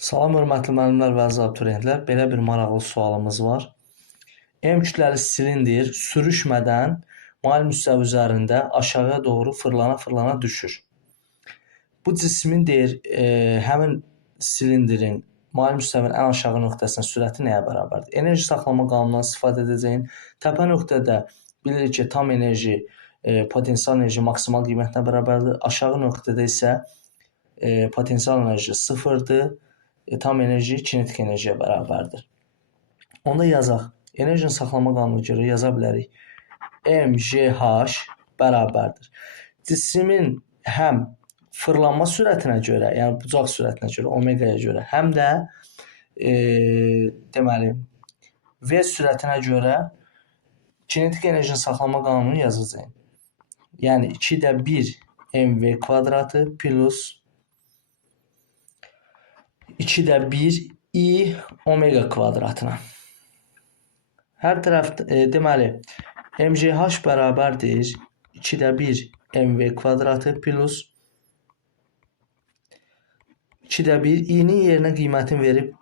Salam hörmətli müəllimlər və əziz abituriyentlər. Belə bir maraqlı sualımız var. M kütləli silindir sürüşmədən mayl müstəvi üzərində aşağıya doğru fırlana düşür. Bu cismin həmin silindirin mayl müstəvinin ən aşağı nöqtəsinin sürəti nəyə bərabərdir? Enerji saxlama qanunundan istifadə edəcəyin. Təpə nöqtədə bilirik ki, tam enerji, potensial enerji maksimal qiymətinə bərabərdir. Aşağı nöqtədə isə potensial enerji sıfırdır. Tam enerji kinetik enerjiyə bərabərdir. Onda yazaq. Enerjinin saxlama qanununa görə yaza bilərik. MGH bərabərdir. Cismin həm fırlanma sürətinə görə, yəni bucaq sürətinə görə, omegaya görə, həm də deməli V sürətinə görə kinetik enerjinin saxlama qanununu yazacağıq. Yəni 2-də 1 mv kvadratı plus 2-də 1 i omega kvadratına. Hər tərəf deməli MGH bərabərdir 2-də 1 mv kvadratı plus 2-də 1 i-nin yerinə qiymətini verib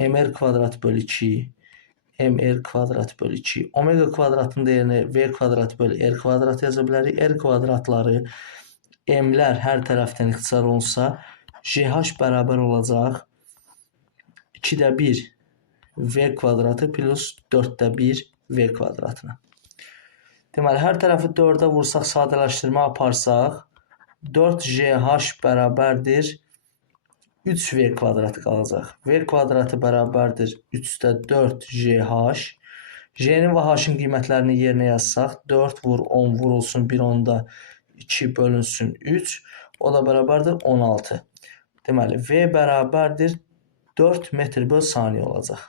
mr kvadrat bölü 2 mr kvadrat bölü 2 omega kvadratının da yerinə v kvadrat bölü r kvadrat yaza bilərik. R kvadratları m'lər hər tərəfdən ixtisar olunsa GH bərabər olacaq 2-də 1 v kvadratı plus 4-də 1 v kvadratına. Deməli, hər tərəfi 4-ə vursaq, sadələşdirmə aparsaq 4GH bərabərdir 3v kvadratı qalacaq. V kvadratı bərabərdir 3-də 4GH. J'nin və H-ın qiymətlərini yerinə yazsaq 4 vur 10 vurulsun 1 onda 2 bölünsün 3. O da bərabərdir 16. Deməli, V bərabərdir 4 metr böl saniyə olacaq.